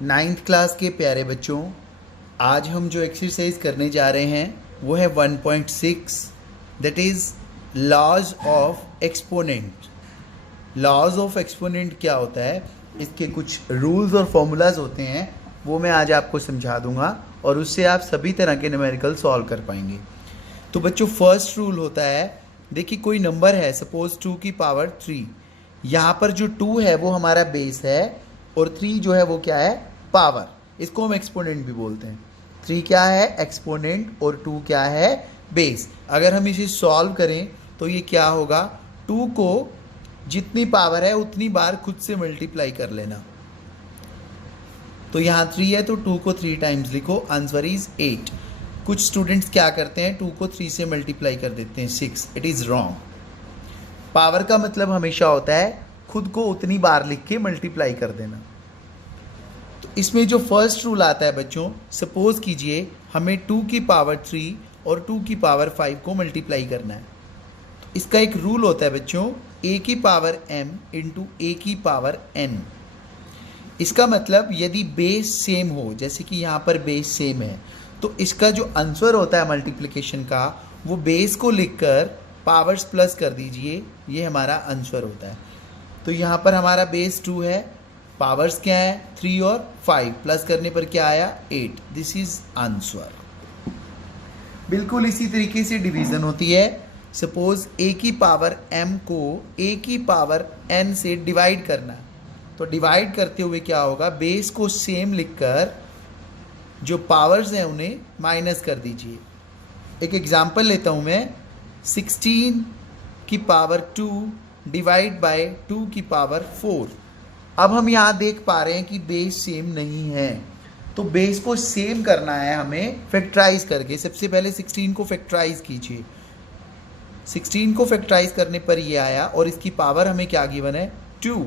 Ninth class के प्यारे बच्चों, आज हम जो एक्सरसाइज करने जा रहे हैं वो है 1.6, that is laws of exponent. Laws of exponent क्या होता है, इसके कुछ रूल्स और फॉर्मूलाज होते हैं, वो मैं आज आपको समझा दूंगा और उससे आप सभी तरह के न्यूमेरिकल सॉल्व कर पाएंगे। तो बच्चों, फर्स्ट रूल होता है, देखिए कोई नंबर है, सपोज 2 की पावर 3। यहाँ पर जो 2 है वो हमारा बेस है और 3 जो है वो क्या है, पावर। इसको हम एक्सपोनेंट भी बोलते हैं। 3 क्या है, एक्सपोनेंट, और 2 क्या है, बेस। अगर हम इसे सॉल्व करें तो ये क्या होगा, 2 को जितनी पावर है उतनी बार खुद से मल्टीप्लाई कर लेना। तो यहाँ 3 है तो 2 को 3 टाइम्स लिखो, आंसर इज 8। कुछ स्टूडेंट्स क्या करते हैं, 2 को 3 से मल्टीप्लाई कर देते हैं 6। It is wrong. पावर का मतलब हमेशा होता है खुद को उतनी बार लिख के मल्टीप्लाई कर देना। तो इसमें जो फर्स्ट रूल आता है बच्चों, सपोज कीजिए हमें 2 की पावर 3 और 2 की पावर 5 को मल्टीप्लाई करना है। तो इसका एक रूल होता है बच्चों, a की पावर m इंटू a की पावर n। इसका मतलब यदि बेस सेम हो, जैसे कि यहाँ पर बेस सेम है, तो इसका जो आंसर होता है मल्टीप्लिकेशन का, वो बेस को लिखकर पावर्स प्लस कर दीजिए, ये हमारा आंसर होता है। तो यहाँ पर हमारा बेस 2 है, पावर्स क्या है 3 और 5, प्लस करने पर क्या आया 8। This is answer. बिल्कुल इसी तरीके से डिवीजन होती है। सपोज a की पावर m को a की पावर n से डिवाइड करना, तो डिवाइड करते हुए क्या होगा, बेस को सेम लिखकर जो पावर्स हैं उन्हें माइनस कर दीजिए। एक एग्जांपल लेता हूं मैं, 16 की पावर 2 डिवाइड बाय 2 की पावर 4। अब हम यहाँ देख पा रहे हैं कि बेस सेम नहीं है, तो बेस को सेम करना है हमें फैक्टराइज करके। सबसे पहले 16 को फैक्टराइज कीजिए। 16 को फैक्टराइज करने पर ये आया और इसकी पावर हमें क्या गिवन है, 2।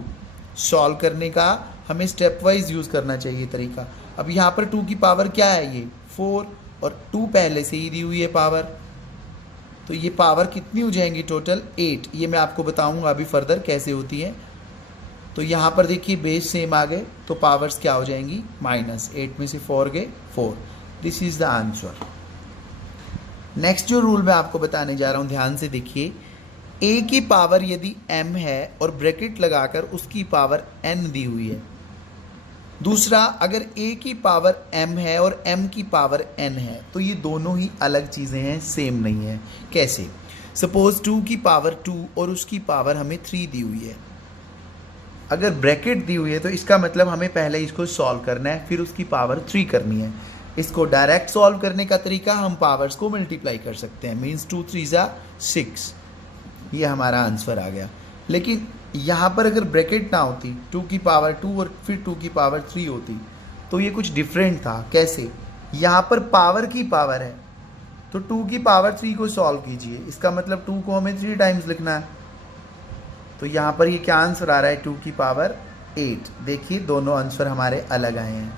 सॉल्व करने का हमें स्टेप वाइज यूज़ करना चाहिए तरीका। अब यहाँ पर 2 की पावर क्या है, ये 4, और 2 पहले से ही दी हुई है पावर, तो ये पावर कितनी हो जाएंगी टोटल, 8। ये मैं आपको बताऊंगा अभी फर्दर कैसे होती है। तो यहाँ पर देखिए बेस सेम आ गए तो पावर्स क्या हो जाएंगी, माइनस 8 में से 4 गए 4। This is the answer. Next जो रूल मैं आपको बताने जा रहा हूँ, ध्यान से देखिए। a की पावर यदि m है और ब्रैकेट लगाकर उसकी पावर n दी हुई है। दूसरा, अगर a की पावर m है और m की पावर n है, तो ये दोनों ही अलग चीज़ें हैं, सेम नहीं है। कैसे, सपोज 2 की पावर 2 और उसकी पावर हमें 3 दी हुई है। अगर ब्रैकेट दी हुई है तो इसका मतलब हमें पहले इसको सॉल्व करना है, फिर उसकी पावर 3 करनी है। इसको डायरेक्ट सॉल्व करने का तरीका, हम पावर्स को मल्टीप्लाई कर सकते हैं, मीन्स 2 3 जा 6। ये हमारा आंसर आ गया। लेकिन यहाँ पर अगर ब्रैकेट ना होती, 2 की पावर 2 और फिर 2 की पावर 3 होती, तो ये कुछ डिफरेंट था। कैसे, यहाँ पर पावर की पावर है, तो 2 की पावर 3 को सॉल्व कीजिए, इसका मतलब 2 को हमें 3 टाइम्स लिखना है। तो यहाँ पर ये क्या आंसर आ रहा है, 2 की पावर 8। देखिए दोनों आंसर हमारे अलग आए हैं।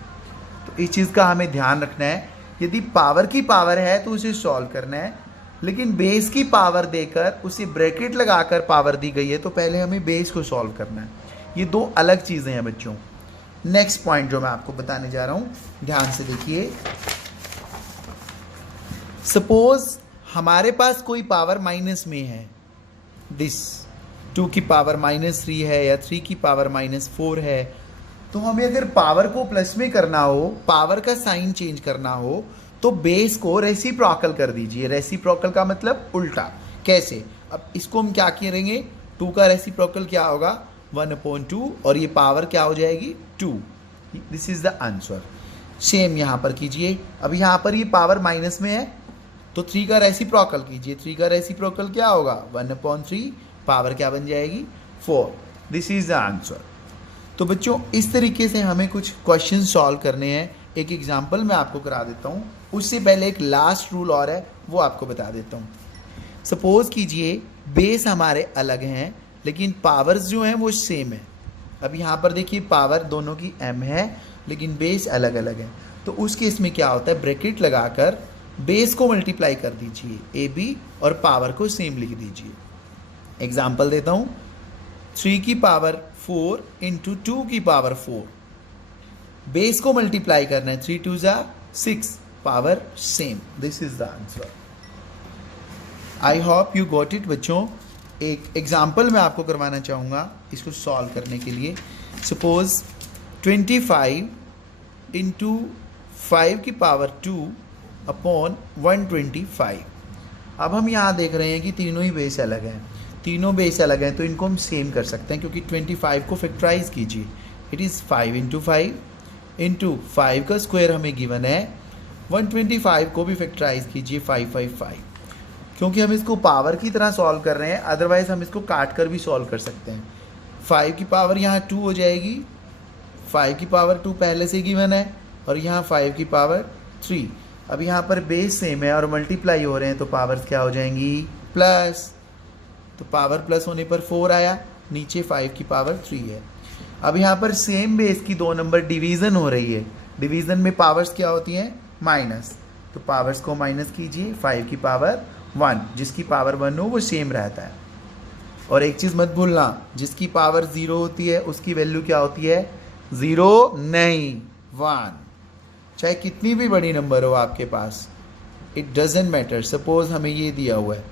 तो इस चीज़ का हमें ध्यान रखना है, यदि पावर की पावर है तो उसे सॉल्व करना है, लेकिन बेस की पावर देकर उसे ब्रैकेट लगाकर पावर दी गई है तो पहले हमें बेस को सॉल्व करना है। ये दो अलग चीज़ें हैं बच्चों। नेक्स्ट पॉइंट जो मैं आपको बताने जा रहा हूँ, ध्यान से देखिए। सपोज हमारे पास कोई पावर माइनस में है, दिस 2 की पावर -3 है या 3 की पावर -4 है, तो हमें अगर पावर को प्लस में करना हो, पावर का साइन चेंज करना हो, तो बेस को रेसिप्रोकल कर दीजिए। रेसिप्रोकल का मतलब उल्टा। कैसे, अब इसको हम क्या करेंगे, 2 का रेसिप्रोकल क्या होगा, 1/2, और ये पावर क्या हो जाएगी 2। This is the answer. Same यहाँ पर कीजिए। अब यहाँ पर ये पावर माइनस में है तो 3 का रेसिप्रोकल कीजिए। 3 का रेसिप्रोकल क्या होगा, 1/3, पावर क्या बन जाएगी 4। This is the answer. तो बच्चों, इस तरीके से हमें कुछ क्वेश्चन सॉल्व करने हैं। एक एग्जांपल मैं आपको करा देता हूँ, उससे पहले एक लास्ट रूल और है, वो आपको बता देता हूँ। सपोज कीजिए बेस हमारे अलग हैं लेकिन पावर्स जो हैं वो सेम है। अब यहाँ पर देखिए पावर दोनों की m है लेकिन बेस अलग अलग है, तो उस केस में क्या होता है, ब्रैकेट लगाकर बेस को मल्टीप्लाई कर दीजिए ab और पावर को सेम लिख दीजिए। एग्जाम्पल देता हूँ, 3 की पावर 4 इंटू 2 की पावर 4। बेस को मल्टीप्लाई करना है, 3 2 जा 6, power same. This is the answer. I hope you got it बच्चों. एक एग्जाम्पल मैं आपको करवाना चाहूँगा इसको सॉल्व करने के लिए. सपोज 25 इंटू 5 की पावर 2 अपॉन 125. अब हम यहाँ देख रहे हैं कि तीनों ही बेस अलग हैं, तीनों बेस अलग हैं, तो इनको हम सेम कर सकते हैं क्योंकि 25 को फैक्टराइज कीजिए. इट इज़ 5 इंटू 5 इंटू 5 का स्क्वायर हमें गिवन है. 125 को भी फैक्टराइज कीजिए 555. क्योंकि हम इसको पावर की तरह सॉल्व कर रहे हैं, अदरवाइज हम इसको काट कर भी सॉल्व कर सकते हैं. 5 की पावर यहाँ 2 हो जाएगी, 5 की पावर 2 पहले से गिवन है, और यहाँ 5 की पावर 3. अब यहाँ पर बेस सेम है और मल्टीप्लाई हो रहे हैं, तो पावर्स क्या हो जाएंगी? प्लस. तो पावर प्लस होने पर 4 आया, नीचे 5 की पावर 3 है. अब यहाँ पर सेम बेस की 2 नंबर डिवीज़न हो रही है. डिवीज़न में पावर्स क्या होती हैं? माइनस. तो पावर्स को माइनस कीजिए, 5 की पावर 1, जिसकी पावर 1 हो वो सेम रहता है. और एक चीज़ मत भूलना, जिसकी पावर 0 होती है उसकी वैल्यू क्या होती है? 0 नहीं, 1. चाहे कितनी भी बड़ी नंबर हो आपके पास, इट डजेंट मैटर. सपोज हमें ये दिया हुआ है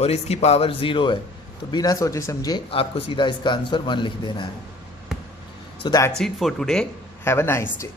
और इसकी पावर 0 है, तो बिना सोचे समझे आपको सीधा इसका आंसर 1 लिख देना है. So that's it for today. Have a nice day.